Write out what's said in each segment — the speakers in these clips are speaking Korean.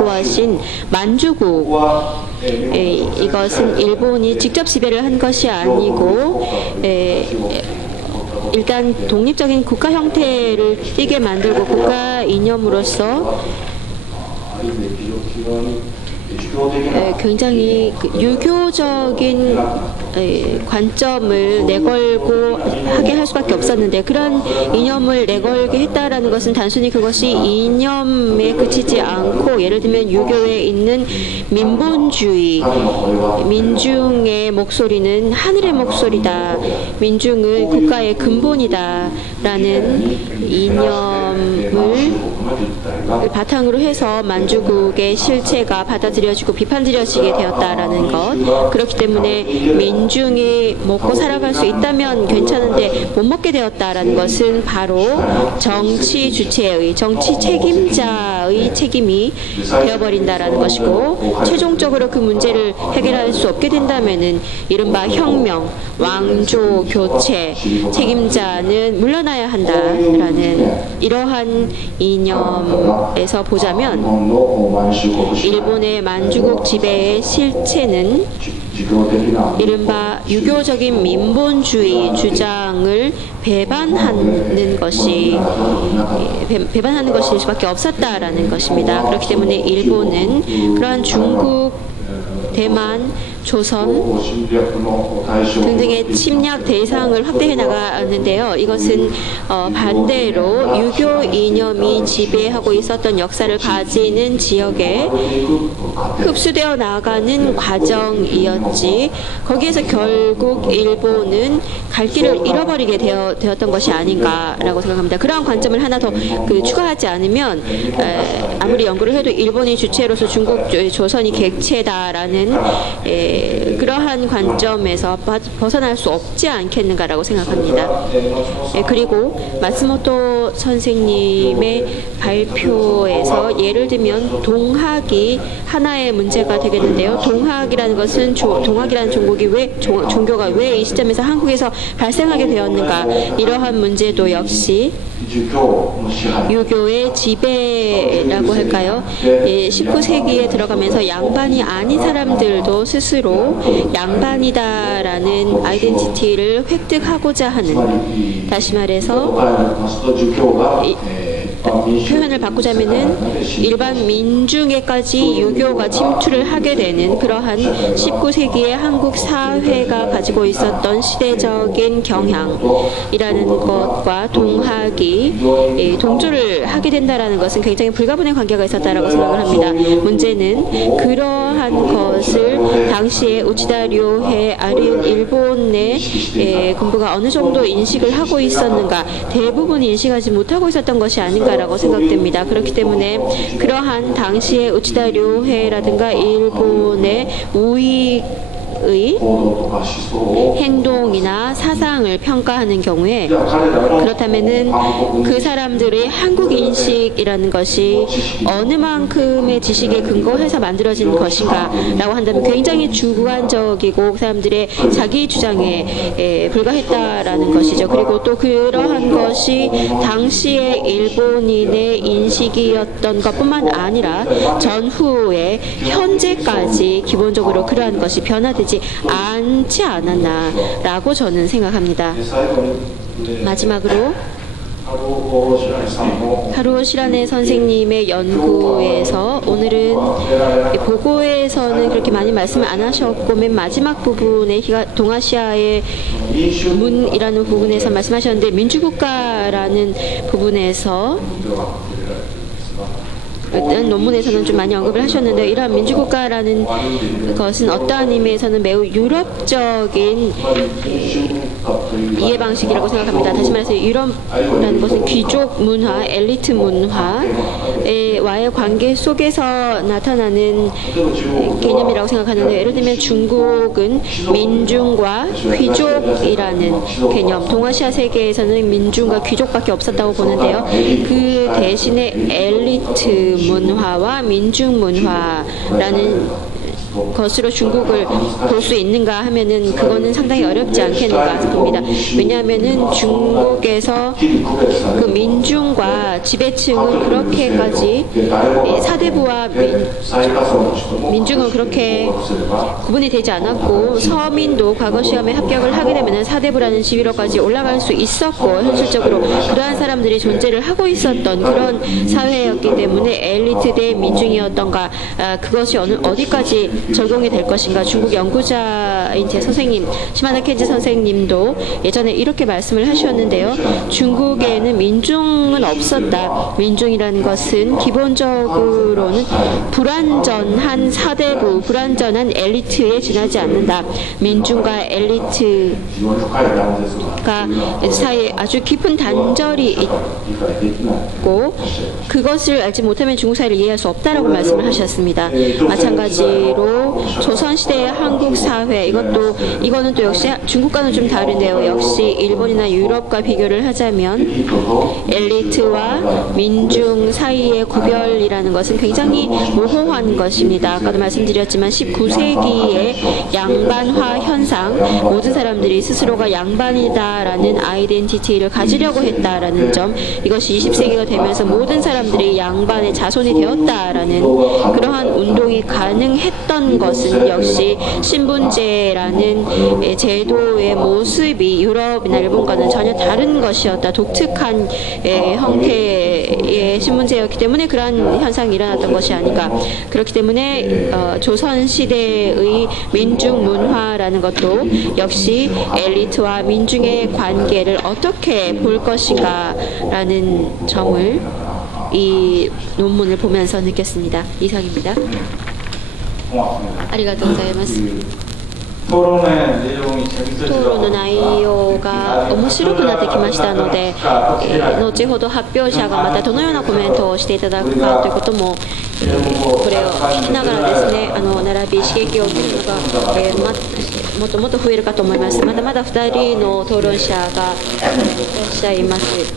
하신 만주국, 이것은 일본이 직접 지배를 한 것이 아니고 일단 독립적인 국가 형태를 띠게 만들고 국가 이념으로서 굉장히 유교적인 관점을 내걸고 하게 할 수밖에 없었는데, 그런 이념을 내걸게 했다라는 것은 단순히 그것이 이념에 그치지 않고, 예를 들면 유교에 있는 민본주의, 민중의 목소리는 하늘의 목소리다, 민중은 국가의 근본이다 라는 이념을 바탕으로 해서 만주국의 실체가 받아들여지고 비판드려지게 되었다라는 것. 그렇기 때문에 민중이 먹고 살아갈 수 있다면 괜찮은데 못 먹게 되었다라는 것은 바로 정치 주체의, 정치 책임자의 책임이 되어버린다라는 것이고, 최종적으로 그 문제를 해결할 수 없게 된다면은 이른바 혁명, 왕조 교체, 책임자는 물러나야 한다라는 이러한 이념에서 보자면, 일본의 만주국 지배의 실체는 이른바 유교적인 민본주의 주장을 배반하는 것일 수밖에 없었다라는 것입니다. 그렇기 때문에 일본은 그러한 중국, 대만, 조선 등등의 침략 대상을 확대해 나가는데요. 이것은 반대로 유교 이념이 지배하고 있었던 역사를 가지는 지역에 흡수되어 나가는 과정이었지, 거기에서 결국 일본은 갈 길을 잃어버리게 되었던 것이 아닌가라고 생각합니다. 그러한 관점을 하나 더 추가하지 않으면 아무리 연구를 해도 일본이 주체로서 중국, 조선이 객체다라는 그러한 관점에서 벗어날 수 없지 않겠는가라고 생각합니다. 그리고 마츠모토 선생님의 발표에서 예를 들면 동학이 하나의 문제가 되겠는데요. 동학이라는 것은 동학이라는 종교가 왜 이 시점에서 한국에서 발생하게 되었는가, 이러한 문제도 역시 유교의 지배라고 할까요? 19세기에 들어가면서 양반이 아닌 사람들도 스스로 양반이다라는 아이덴티티를 획득하고자 하는, 다시 말해서 표현을 바꾸자면은 일반 민중에까지 유교가 침투를 하게 되는 그러한 19세기의 한국 사회가 가지고 있었던 시대적인 경향이라는 것과 동학이 동조를 하게 된다라는 것은 굉장히 불가분의 관계가 있었다라고 생각을 합니다. 문제는 그러한 것을 당시에 우치다 료헤 아리운 일본의 군부가 어느 정도 인식을 하고 있었는가, 대부분 인식하지 못하고 있었던 것이 아닌가라고 생각됩니다. 그렇기 때문에 그러한 당시의 우치다 료헤라든가 일본의 우익의 행동이나 사상을 평가하는 경우에, 그렇다면은 그 사람들의 한국 인식이라는 것이 어느 만큼의 지식에 근거해서 만들어진 것인가 라고 한다면 굉장히 주관적이고 그 사람들의 자기 주장에 불과했다라는 것이죠. 그리고 또 그러한 것이 당시의 일본인의 인식이었던 것뿐만 아니라 전후에 현재까지 기본적으로 그러한 것이 변화되지 않지 않았나라고 저는 생각합니다. 마지막으로 하루오 시라네 선생님의 연구에서, 오늘은 보고에서는 그렇게 많이 말씀을 안 하셨고 맨 마지막 부분에 동아시아의 문이라는 부분에서 말씀하셨는데, 민주국가라는 부분에서 어떤 논문에서는 좀 많이 언급을 하셨는데, 이러한 민주국가라는 것은 어떠한 의미에서는 매우 유럽적인 이해 방식이라고 생각합니다. 다시 말해서 유럽이라는 것은 귀족 문화, 엘리트 문화와의 관계 속에서 나타나는 개념이라고 생각하는데, 예를 들면 중국은 민중과 귀족이라는 개념, 동아시아 세계에서는 민중과 귀족밖에 없었다고 보는데요. 그 대신에 엘리트 문화와 민중 문화라는 것으로 중국을 볼 수 있는가 하면은 그거는 상당히 어렵지 않겠는가 봅니다. 왜냐하면은 중국에서 그 민중과 지배층은 그렇게까지 사대부와 민중은 그렇게 구분이 되지 않았고 서민도 과거 시험에 합격을 하게 되면 사대부라는 지위로까지 올라갈 수 있었고 현실적으로 그러한 사람들이 존재를 하고 있었던 그런 사회였기 때문에 엘리트 대 민중이었던가 그것이 어디까지 적용이 될 것인가. 중국 연구자인 제 선생님 시마다 켄지 선생님도 예전에 이렇게 말씀을 하셨는데요. 중국에는 민중은 없었다. 민중이라는 것은 기본적으로는 불완전한 사대부, 불완전한 엘리트에 지나지 않는다. 민중과 엘리트가 사이에 아주 깊은 단절이 있고 그것을 알지 못하면 중국 사회를 이해할 수 없다라고 말씀을 하셨습니다. 마찬가지로 조선시대의 한국 사회 이거는 또 역시 중국과는 좀 다른데요. 역시 일본이나 유럽과 비교를 하자면 엘리트와 민중 사이의 구별이라는 것은 굉장히 모호한 것입니다. 아까도 말씀드렸지만 19세기의 양반화 현상, 모든 사람들이 스스로가 양반이다라는 아이덴티티를 가지려고 했다라는 점, 이것이 20세기가 되면서 모든 사람들이 양반의 자손이 되었다라는 그러한 운동이 가능했던 것은 역시 신분제라는 제도의 모습이 유럽이나 일본과는 전혀 다른 것이었다. 독특한 형태의 신분제였기 때문에 그러한 현상이 일어났던 것이 아닌가. 그렇기 때문에 조선시대의 민중 문화라는 것도 역시 엘리트와 민중의 관계를 어떻게 볼 것인가 라는 점을 이 논문을 보면서 느꼈습니다. 이상입니다. 아리가또 고자이마스. 討論の内容が面白くなってきましたので、後ほど発表者がまたどのようなコメントをしていただくかということも、これを聞きながらですね、並び刺激を受けるのが、もっともっと増えるかと思います。まだまだ2人の討論者がいらっしゃいます。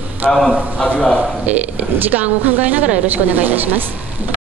時間を考えながらよろしくお願いいたします。